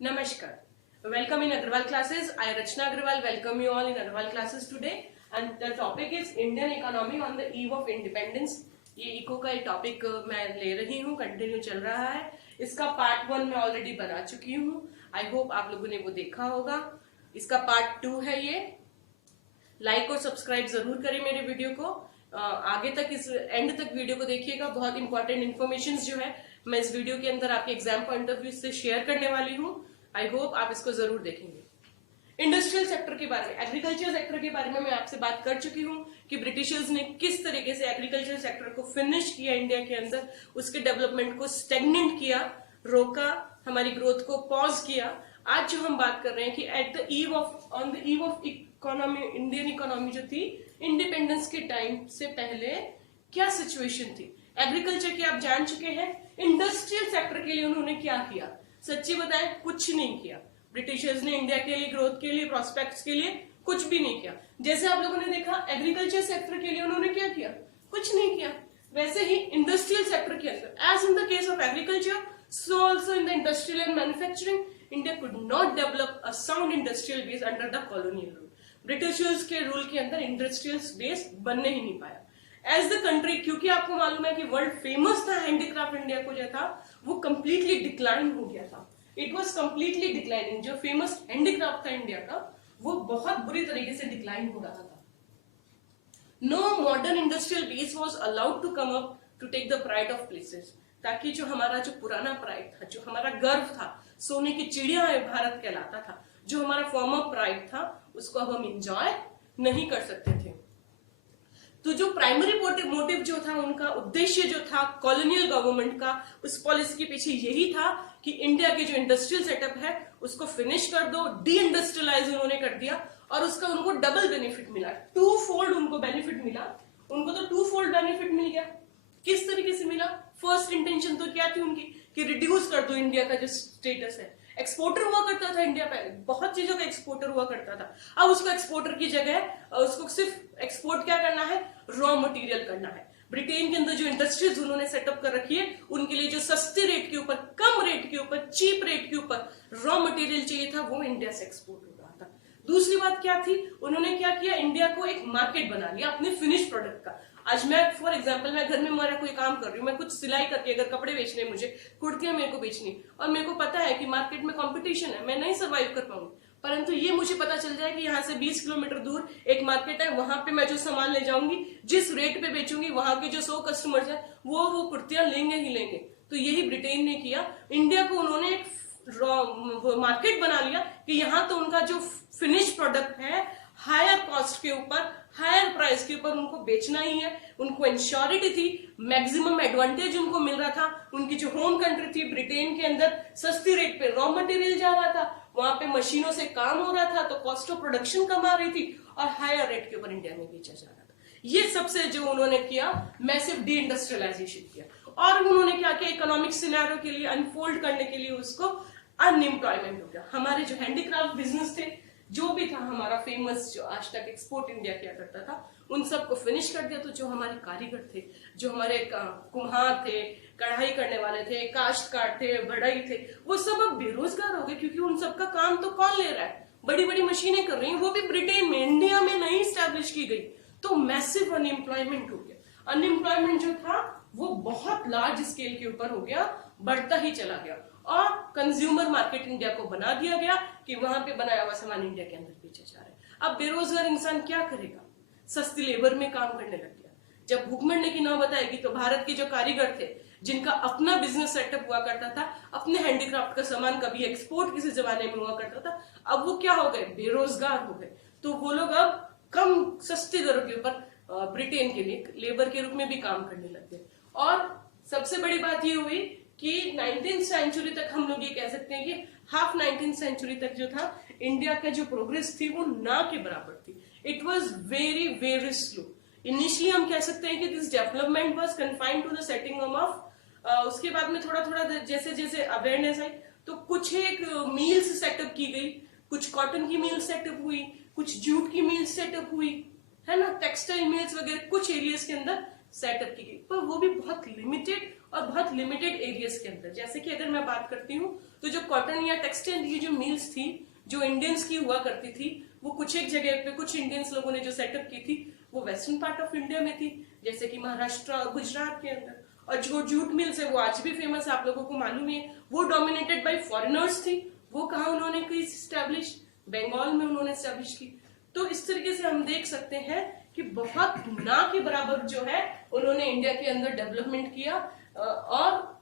Namaskar. Welcome in Agarwal classes. I, Rachna Agarwal, welcome you all in Agarwal classes today. And the topic is Indian economy on the eve of independence. ये eco का topic मैं ले रही हूँ, continue चल रहा है. इसका पार्ट 1 मैं ऑलरेडी बना चुकी हूँ. आई होप आप लोगों ने वो देखा होगा. इसका पार्ट 2 है ये. लाइक और सब्सक्राइब जरूर करें मेरे वीडियो को. आगे तक इस एंड तक वीडियो को देखिएगा. बहुत इंपॉर्टेंट इन्फॉर्मेशन जो है मैं इस वीडियो के अंदर आपके एग्जाम पॉइंट ऑफ व्यू से शेयर करने वाली हूँ. आई होप आप इसको जरूर देखेंगे. इंडस्ट्रियल सेक्टर के बारे में, एग्रीकल्चर सेक्टर के बारे में मैं आपसे बात कर चुकी हूँ कि ब्रिटिशर्स ने किस तरीके से एग्रीकल्चर सेक्टर को फिनिश किया इंडिया के अंदर, उसके डेवलपमेंट को स्टेगनेंट किया, रोका, हमारी ग्रोथ को पॉज किया. आज जो हम बात कर रहे हैं कि at the eve of on the eve of economy, Indian economy जो थी इंडिपेंडेंस के टाइम से पहले क्या सिचुएशन थी. एग्रीकल्चर की आप जान चुके हैं. इंडस्ट्रियल सेक्टर के लिए उन्होंने क्या किया? सच्ची बताएं, कुछ नहीं किया. ब्रिटिशर्स ने इंडिया के लिए, ग्रोथ के लिए, प्रोस्पेक्ट्स के लिए कुछ भी नहीं किया. जैसे आप लोगों ने देखा एग्रीकल्चर सेक्टर के लिए उन्होंने क्या किया? कुछ नहीं किया. वैसे ही इंडस्ट्रियल सेक्टर के अंदर, as in the case of agriculture, so also in the industrial and manufacturing, India could not develop a sound industrial base under the colonial rule. Britishers के रूल के अंदर इंडस्ट्रियल बेस बनने ही नहीं पाया. As the country, क्योंकि आपको मालूम है कि वर्ल्ड फेमस था हैंडीक्राफ्ट इंडिया को जो था वो कंप्लीटली डिक्लाइन हो गया था. It was completely declining. जो फेमस हैंडीक्राफ्ट था इंडिया का वो बहुत बुरी तरीके से डिक्लाइन हो रहा था. No modern industrial base was allowed to come up to take the pride of places, ताकि जो हमारा जो पुराना प्राइड था, जो हमारा गर्व था, सोने की चिड़िया भारत कहलाता था, जो हमारा फॉर्मर प्राइड था, उसको अब हम इंजॉय नहीं कर सकते थे. तो जो प्राइमरी मोटिव जो था, उनका उद्देश्य जो था कॉलोनियल गवर्नमेंट का, उस पॉलिसी के पीछे यही था कि इंडिया के जो इंडस्ट्रियल सेटअप है उसको फिनिश कर दो. डी इंडस्ट्रियलाइज उन्होंने कर दिया और उसका उनको डबल बेनिफिट मिला, टू फोल्ड उनको बेनिफिट मिला. उनको तो टू फोल्ड बेनिफिट मिल गया. किस तरीके से मिला? फर्स्ट इंटेंशन तो क्या थी उनकी कि रिड्यूस कर दो इंडिया का जो स्टेटस है. एक्सपोर्टर हुआ करता था इंडिया, पहले बहुत चीजों का एक्सपोर्टर हुआ करता था. अब उसको एक्सपोर्टर की जगह उसको सिर्फ एक्सपोर्ट क्या करना है? रॉ मटेरियल करना है. ब्रिटेन के अंदर जो इंडस्ट्रीज उन्होंने सेटअप कर रखी है, उनके लिए जो सस्ते रेट के ऊपर, कम रेट के ऊपर, चीप रेट के ऊपर रॉ मटेरियल चाहिए था, वो इंडिया से एक्सपोर्ट हो रहा था. दूसरी बात क्या थी? उन्होंने क्या किया? इंडिया को एक मार्केट बना लिया अपने फिनिश प्रोडक्ट का. आज मैं फॉर एग्जांपल, मैं घर में मेरा कोई काम कर रही हूँ, मैं कुछ सिलाई करके अगर कपड़े बेचने, मुझे कुर्तियां मेरे को बेचनी, और मेरे को पता है कि मार्केट में कंपटीशन है, मैं नहीं सर्वाइव कर पाऊंगी. परंतु ये मुझे पता चल जाए कि यहाँ से 20 किलोमीटर दूर एक मार्केट है, वहां पे मैं जो सामान ले जाऊंगी, जिस रेट पे बेचूंगी, वहां के जो 100 कस्टमर्स है वो कुर्तियां लेंगे ही लेंगे. तो यही ब्रिटेन ने किया. इंडिया को उन्होंने एक मार्केट बना लिया कि यहाँ तो उनका जो फिनिश प्रोडक्ट है हायर कॉस्ट के ऊपर, हायर प्राइस के ऊपर उनको बेचना ही है. उनको इंश्योरिटी थी, मैक्सिमम एडवांटेज उनको मिल रहा था. उनकी जो होम कंट्री थी ब्रिटेन के अंदर, सस्ती रेट पे रॉ मटेरियल जा रहा था, वहां पे मशीनों से काम हो रहा था, तो कॉस्ट ऑफ प्रोडक्शन कम आ रही थी, और हायर रेट के ऊपर इंडिया में बेचा जा रहा था. ये सबसे जो उन्होंने किया, मैसिव डी इंडस्ट्रियलाइजेशन किया. और उन्होंने क्या किया? इकोनॉमिक सिनेरियो के लिए अनफोल्ड करने के लिए उसको अनएम्प्लॉयमेंट हो गया. हमारे जो हैंडीक्राफ्ट बिजनेस थे, जो भी था हमारा फेमस, जो आज तक एक्सपोर्ट इंडिया किया करता था, उन सबको फिनिश कर दिया. तो जो हमारे कारीगर थे, जो हमारे कुम्हार थे, कढ़ाई करने वाले थे, काश्तकार थे, बढ़ई थे, वो सब अब बेरोजगार हो गए, क्योंकि उन सबका काम तो कौन ले रहा है? बड़ी बड़ी मशीनें कर रही हैं, वो भी ब्रिटेन में, इंडिया में नहीं स्टैब्लिश की गई. तो मैसिव अनएम्प्लॉयमेंट हो गया. अनएम्प्लॉयमेंट जो था वो बहुत लार्ज स्केल के ऊपर हो गया, बढ़ता ही चला गया. और कंज्यूमर मार्केट इंडिया को बना दिया गया कि वहां पे बनाया हुआ सामान इंडिया के अंदर बेचा जा रहा है. अब बेरोजगार इंसान क्या करेगा? सस्ती लेबर में काम करने लग गया. जब भूखमरने की नौबत आएगी तो भारत के जो कारीगर थे, जिनका अपना बिजनेस सेटअप हुआ करता था, अपने हैंडीक्राफ्ट का सामान कभी एक्सपोर्ट किसी जमाने में हुआ करता था, अब वो क्या हो गए? बेरोजगार हो गए. तो वो लोग अब कम सस्ती दरों के ऊपर ब्रिटेन के लिए लेबर के रूप में भी काम करने लग गए. और सबसे बड़ी बात ये हुई कि 19th सेंचुरी तक हम लोग ये कह सकते हैं कि हाफ 19th सेंचुरी तक जो था इंडिया का जो प्रोग्रेस थी वो ना के बराबर थी. It was very very slow. Initially हम कह सकते हैं कि this development was confined to the setting of. उसके बाद में थोड़ा थोड़ा जैसे जैसे अवेयरनेस आई, तो कुछ एक मील्स सेटअप की गई, कुछ कॉटन की मील्स सेटअप हुई, कुछ जूट की मील्स सेटअप हुई, है ना, टेक्सटाइल मिल्स वगैरह कुछ एरियाज के अंदर सेटअप की गई, पर वो भी बहुत लिमिटेड और बहुत लिमिटेड एरियाज के अंदर. जैसे कि अगर मैं बात करती हूँ तो जो कॉटन या टेक्सटाइल की जो मिल्स थी जो इंडियंस की हुआ करती थी, वो कुछ एक जगह पे कुछ इंडियंस लोगों ने जो सेटअप की थी वो वेस्टर्न पार्ट ऑफ इंडिया में थी, जैसे कि महाराष्ट्र और गुजरात के अंदर। और जो जूट मिल्स है वो आज भी फेमस है, आप लोगों को मालूम है, वो डोमिनेटेड बाय फॉरेनर्स थी। वो कहा उन्होंने की स्टैब्लिश, बंगाल में उन्होंने स्टैब्लिश की। तो इस तरीके से हम देख सकते हैं कि बहुत ना के बराबर जो है उन्होंने इंडिया के अंदर डेवलपमेंट किया। और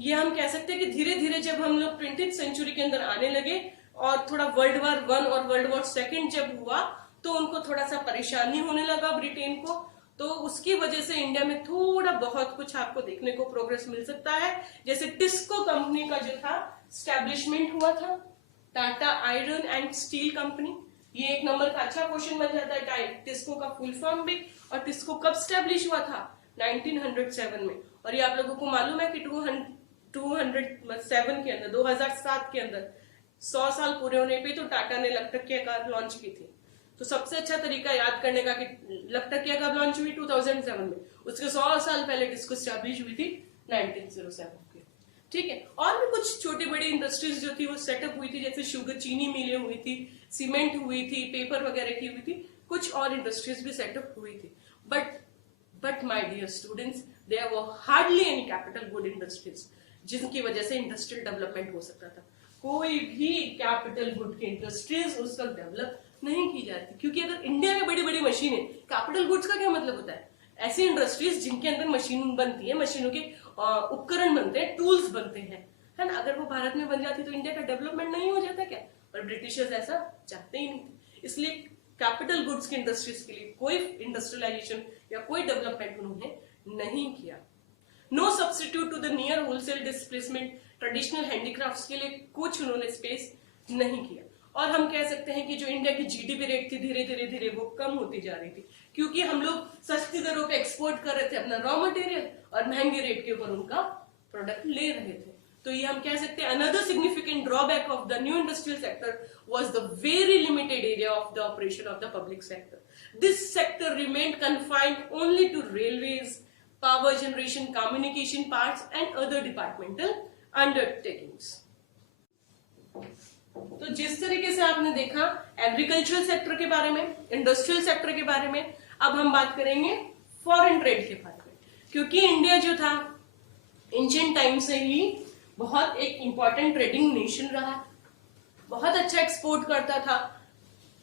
ये हम कह सकते हैं कि धीरे धीरे जब हम लोग 20th सेंचुरी के अंदर आने लगे और थोड़ा वर्ल्ड वॉर 1 और वर्ल्ड वॉर 2 जब हुआ तो उनको थोड़ा सा परेशानी होने लगा ब्रिटेन को, तो उसकी वजह से इंडिया में थोड़ा बहुत कुछ आपको देखने को प्रोग्रेस मिल सकता है। जैसे टिस्को कंपनी का जो था स्टैब्लिशमेंट हुआ था, Tata iron and steel company, ये एक नंबर का अच्छा क्वेश्चन बन जाता है, टिस्को का फुल फॉर्म भी। और टिस्को कब स्टैब्लिश हुआ था? 1907 में। और ये आप लोगों को मालूम है कि 207 के अंदर 2007 के अंदर 100 साल पूरे होने पे तो टाटा ने लखटकिया कार लॉन्च की थी। तो सबसे अच्छा तरीका याद करने का कि लखटकिया कब लॉन्च हुई? 2007 में। उसके 100 साल पहले डिस्को स्टैब्लिश हुई थी 1907 के। ठीक है। और भी कुछ छोटी बड़ी इंडस्ट्रीज जो थी वो सेटअप हुई थी, जैसे शुगर, चीनी मिलें हुई थी, सीमेंट हुई थी, पेपर वगैरह की हुई थी, कुछ और इंडस्ट्रीज भी सेटअप हुई थी। But my dear students, there were hardly any capital good industries जिनकी वजह से इंडस्ट्रियल डेवलपमेंट हो सकता था। कोई भी कैपिटल गुड की इंडस्ट्रीज उस वक्त डेवलप नहीं की जाती, क्योंकि अगर इंडिया में बड़ी बड़ी मशीनें, कैपिटल गुड्स का क्या मतलब होता है? ऐसी इंडस्ट्रीज जिनके अंदर मशीन बनती है, मशीनों के उपकरण बनते हैं, टूल्स बनते हैं, है ना। अगर वो भारत में बन जाती तो इंडिया का डेवलपमेंट नहीं हो जाता क्या? और ब्रिटिशर्स ऐसा चाहते ही नहीं थे, इसलिए कैपिटल गुड्स की इंडस्ट्रीज के लिए कोई इंडस्ट्रियलाइजेशन या कोई डेवलपमेंट उन्होंने नहीं किया। No substitute to the near wholesale displacement, traditional handicrafts के लिए कुछ उन्होंने स्पेस नहीं किया। और हम कह सकते हैं कि जो इंडिया की जीडीपी रेट थी धीरे धीरे धीरे वो कम होती जा रही थी, क्योंकि हम लोग सस्ती दरों पे एक्सपोर्ट कर रहे थे अपना रॉ मटेरियल और महंगे रेट के ऊपर उनका प्रोडक्ट ले रहे थे। तो ये हम कह सकते हैं another significant drawback of the new industrial sector was the very limited area of the operation of the public sector. This sector remained confined only to railways, power generation, communication parts and other departmental undertakings. तो जिस तरीके से आपने देखा agricultural sector के बारे में, industrial sector के बारे में, अब हम बात करेंगे फॉरेन ट्रेड के बारे में, क्योंकि इंडिया जो था एंशिएंट टाइम से ही बहुत एक इंपॉर्टेंट ट्रेडिंग नेशन रहा, बहुत अच्छा एक्सपोर्ट करता था।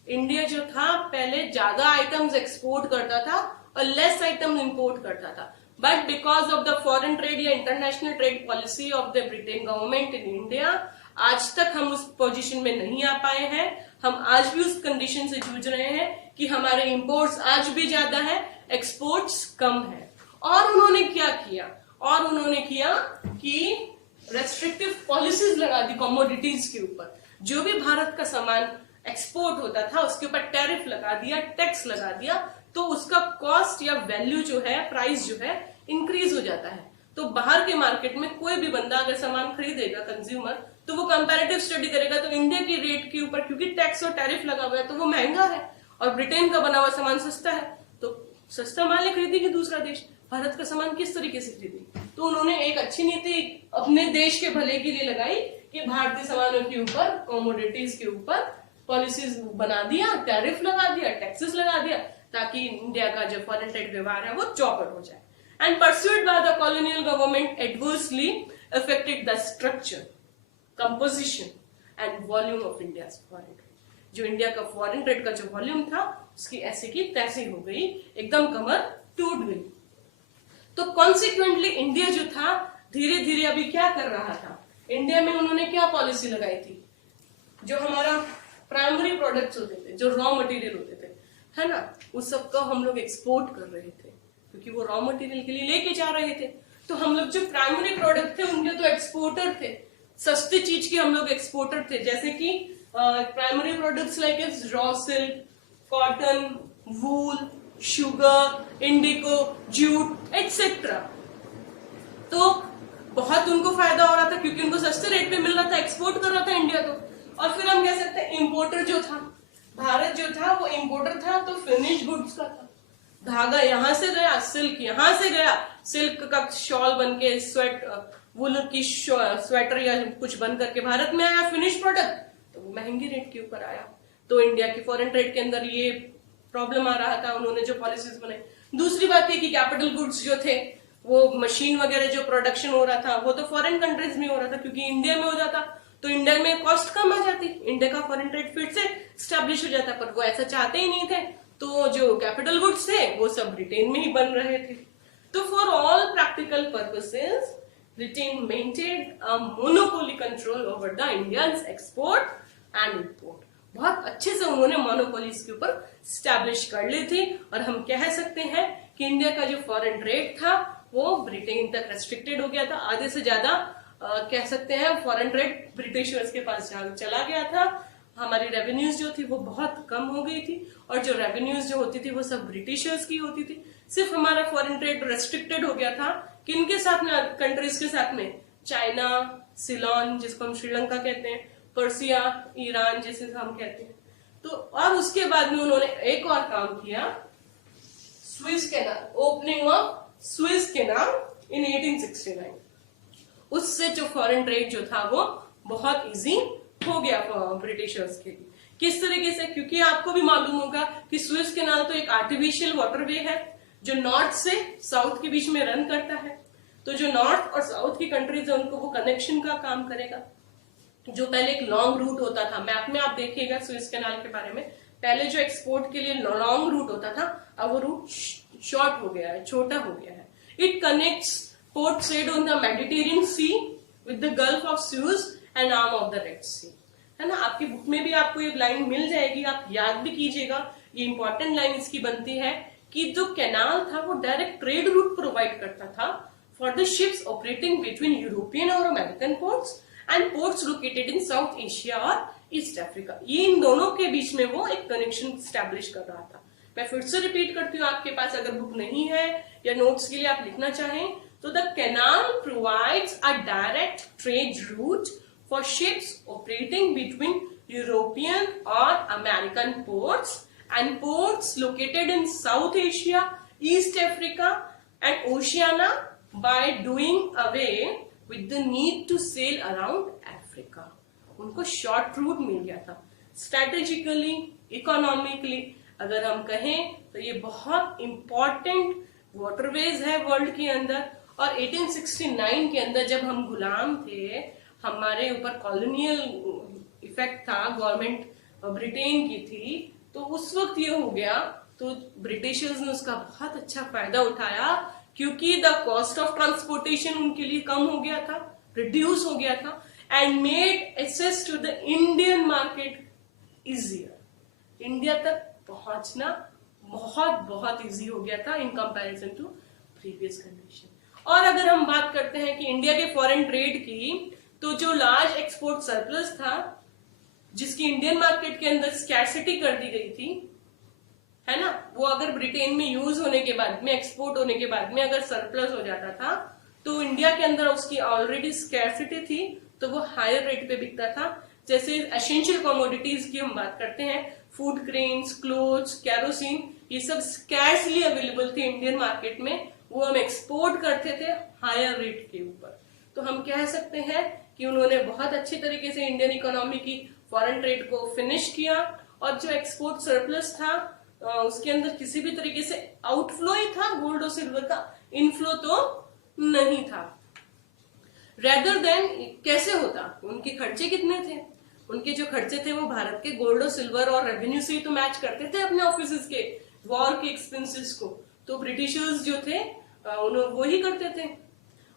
इंडिया जो था पहले ज्यादा आइटम्स एक्सपोर्ट करता था और लेस आइटम्स इंपोर्ट करता था, but because of the foreign trade या international trade policy of the Britain government in India आज तक हम उस पोजीशन में नहीं आ पाए हैं। हम आज भी उस कंडीशन से जूझ रहे हैं कि हमारे इंपोर्ट्स आज भी ज्यादा है, एक्सपोर्ट्स कम है। और उन्होंने क्या किया? और उन्होंने किया कि रेस्ट्रिक्टिव पॉलिसीज लगा दी कमोडिटीज के ऊपर। जो भी भारत का सामान एक्सपोर्ट होता था उसके ऊपर टैरिफ लगा दिया, टैक्स लगा दिया, तो उसका कॉस्ट या वैल्यू जो है, प्राइस जो है, इंक्रीज हो जाता है। तो बाहर के मार्केट में कोई भी बंदा अगर सामान खरीदेगा, कंज्यूमर, तो वो कंपैरेटिव स्टडी करेगा तो इंडिया की रेट के ऊपर, क्योंकि टैक्स और टैरिफ लगा हुआ है तो वो महंगा है और ब्रिटेन का बना हुआ सामान सस्ता है, तो सस्ता माल खरीदेगी दूसरा देश, भारत का सामान किस तरीके से खरीदेगी? तो उन्होंने एक अच्छी नीति अपने देश के भले के लिए लगाई कि भारतीय सामानों के ऊपर, कमोडिटीज के ऊपर पॉलिसीज बना दिया, टैरिफ लगा दिया, टैक्सेस लगा दिया, ताकि इंडिया का जो फॉरेन ट्रेड व्यवहार है वो चौपट हो जाए। And pursued by the colonial government adversely affected the structure, composition and volume of India foreign trade. जो इंडिया का फॉरेन ट्रेड का जो वॉल्यूम था उसकी ऐसे की तैसी हो गई, एकदम कमर टूट गई। तो कॉन्सिक्वेंटली इंडिया जो था धीरे धीरे अभी क्या कर रहा था? इंडिया में उन्होंने क्या पॉलिसी लगाई थी? जो हमारा प्राइमरी प्रोडक्ट्स होते थे, जो रॉ मटेरियल होते थे, है ना, उस सब का हम लोग एक्सपोर्ट कर रहे थे, क्योंकि वो रॉ मटेरियल के लिए लेके जा रहे थे। तो हम लोग जो प्राइमरी प्रोडक्ट थे उनके तो एक्सपोर्टर थे, सस्ती चीज के हम लोग एक्सपोर्टर थे, जैसे कि primary products like raw silk, cotton, wool, sugar, indigo, jute etcetera. तो बहुत उनको फायदा हो रहा था क्योंकि उनको सस्ते रेट पे मिल रहा था, एक्सपोर्ट कर रहा था इंडिया को। और फिर हम कह सकते हैं इंपोर्टर जो था, भारत जो था वो इंपोर्टर था, तो फिनिश गुड्स का था। धागा यहां से गया, सिल्क यहां से गया, सिल्क का शॉल बनके, स्वेट वुल की स्वेटर या कुछ बन करके भारत में आया फिनिश प्रोडक्ट, तो वो महंगी रेट के ऊपर आया। तो इंडिया की फॉरेन ट्रेड के अंदर ये प्रॉब्लम आ रहा था, उन्होंने जो पॉलिसीज बनाई। दूसरी बात ये कि कैपिटल गुड्स जो थे, वो मशीन वगैरह जो प्रोडक्शन हो रहा था वो तो फॉरेन कंट्रीज में हो रहा था, क्योंकि इंडिया में हो जाता तो इंडिया में कॉस्ट कम आ जाती, इंडिया का फॉरेन ट्रेड फिर से स्टैब्लिश हो जाता। पर वो ऐसा चाहते ही नहीं थे, तो जो कैपिटल गुड्स थे वो सब ब्रिटेन में ही बन रहे थे। तो for all practical purposes Britain maintained a monopoly control over the Indians export and import. बहुत अच्छे से उन्होंने मोनोपोलीज के ऊपर स्टैब्लिश कर ली थी, और हम कह सकते हैं कि इंडिया का जो फॉरेन ट्रेड था वो ब्रिटेन तक रेस्ट्रिक्टेड हो गया था। आधे से ज्यादा कह सकते हैं फॉरेन ट्रेड ब्रिटिशर्स के पास चला गया था। हमारी रेवेन्यूज जो थी वो बहुत कम हो गई थी, और जो रेवेन्यूज जो होती थी वो सब ब्रिटिशर्स की होती थी। सिर्फ हमारा फॉरेन ट्रेड रेस्ट्रिक्टेड हो गया था किनके साथ में, कंट्रीज के साथ में, चाइना, सिलोन जिसको हम श्रीलंका कहते हैं, पर्सिया, ईरान जिसे हम कहते हैं। तो और उसके बाद में उन्होंने एक और काम किया, Swiss canal, opening of Swiss canal in 1869। उससे जो फॉरेन ट्रेड जो था वो बहुत इजी हो गया ब्रिटिशर्स के लिए। किस तरीके से, क्योंकि आपको भी मालूम होगा कि स्विस कैनाल तो एक आर्टिफिशियल वाटरवे है जो नॉर्थ से साउथ के बीच में रन करता है। तो जो नॉर्थ और साउथ की कंट्रीज है उनको वो कनेक्शन का काम करेगा। जो पहले एक लॉन्ग रूट होता था, मैप में आप देखिएगा स्विस कैनाल के बारे में, पहले जो एक्सपोर्ट के लिए लॉन्ग रूट होता था, अब वो रूट शॉर्ट हो गया है, छोटा हो गया है। It connects Port Said on the Mediterranean Sea with the Gulf of Suez and arm of the Red Sea, है ना। आपकी बुक में भी आपको एक लाइन मिल जाएगी, आप याद भी कीजिएगा। ये इंपॉर्टेंट लाइन इसकी बनती है कि जो कैनाल था वो डायरेक्ट ट्रेड रूट प्रोवाइड करता था for the ships operating between European और American ports and ports located in South Asia और ईस्ट अफ्रीका। ये इन दोनों के बीच में वो एक कनेक्शन स्टैब्लिश कर रहा था। मैं फिर से रिपीट करती हूँ, आपके पास अगर बुक नहीं है या नोट्स के लिए आप लिखना चाहें तो the canal provides a direct trade route for ships operating between European और American ports and ports located in South Asia, East Africa and Oceania by doing away with the need to sail around Africa। उनको short root मिल गया था। Strategically, economically अगर हम कहें तो ये बहुत इंपॉर्टेंट वाटरवेज है वर्ल्ड के अंदर। और 1869 के अंदर जब हम गुलाम थे, हमारे ऊपर कॉलोनियल इफेक्ट था, गवर्नमेंट ब्रिटेन की थी, तो उस वक्त ये हो गया। तो ब्रिटिशर्स ने उसका बहुत अच्छा फायदा उठाया, क्योंकि द कॉस्ट ऑफ ट्रांसपोर्टेशन उनके लिए कम हो गया था, रिड्यूस हो गया था, and made access to the Indian market easier. India तक पहुंचना बहुत बहुत इजी हो गया था in comparison to previous condition. और अगर हम बात करते हैं कि इंडिया के फॉरेन ट्रेड की, तो जो लार्ज एक्सपोर्ट सरप्लस था, जिसकी इंडियन मार्केट के अंदर स्कैर्सिटी कर दी गई थी, है ना, वो अगर ब्रिटेन में यूज होने के बाद में, एक्सपोर्ट होने के बाद में अगर सरप्लस हो जाता था, तो इंडिया के अंदर उसकी ऑलरेडी स्कैर्सिटी थी, तो वो हायर रेट पे बिकता था। जैसे एसेंशियल कमोडिटीज की हम बात करते हैं, फूड ग्रेन्स, क्लोथ्स, कैरोसिन, ये सब स्कैर्सली अवेलेबल थे इंडियन मार्केट में, वो हम एक्सपोर्ट करते थे हायर रेट के ऊपर। तो हम कह सकते हैं कि उन्होंने बहुत अच्छे तरीके से इंडियन इकोनॉमी की फॉरेन ट्रेड को फिनिश किया। और जो एक्सपोर्ट सरप्लस था उसके अंदर किसी भी तरीके से आउटफ्लो ही था गोल्ड और सिल्वर का, इनफ्लो तो नहीं था। रेदर देन कैसे होता, उनके खर्चे कितने थे, उनके जो खर्चे थे वो भारत के गोल्ड और सिल्वर और रेवेन्यू से ही तो मैच करते थे अपने ऑफिस के वॉर के एक्सपेंसेस को। तो ब्रिटिशर्स जो थे वो ही करते थे।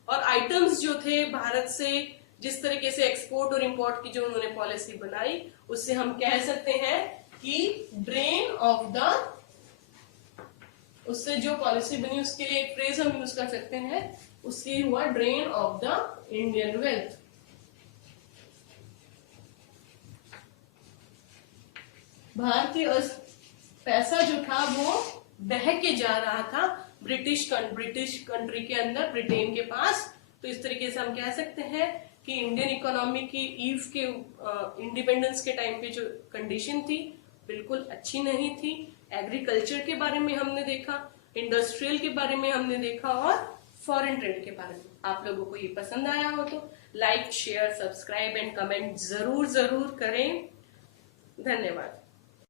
और आइटम्स जो थे भारत से जिस तरीके से एक्सपोर्ट और इंपोर्ट की जो उन्होंने पॉलिसी बनाई, उससे हम कह सकते हैं कि ड्रेन ऑफ द, उससे जो पॉलिसी बनी उसके लिए एक फ्रेज हम यूज कर सकते हैं, उससे हुआ drain of the Indian wealth. भारतीय पैसा जो था वो बह के जा रहा था ब्रिटिश कंट्री के अंदर, ब्रिटेन के पास। तो इस तरीके से हम कह सकते हैं कि इंडियन इकोनॉमी की ईव के इंडिपेंडेंस के टाइम पे जो कंडीशन थी बिल्कुल अच्छी नहीं थी। एग्रीकल्चर के बारे में हमने देखा, इंडस्ट्रियल के बारे में हमने देखा और फॉरेन ट्रेड के बारे में। आप लोगों को ये पसंद आया हो तो like share subscribe and comment जरूर जरूर करें। धन्यवाद।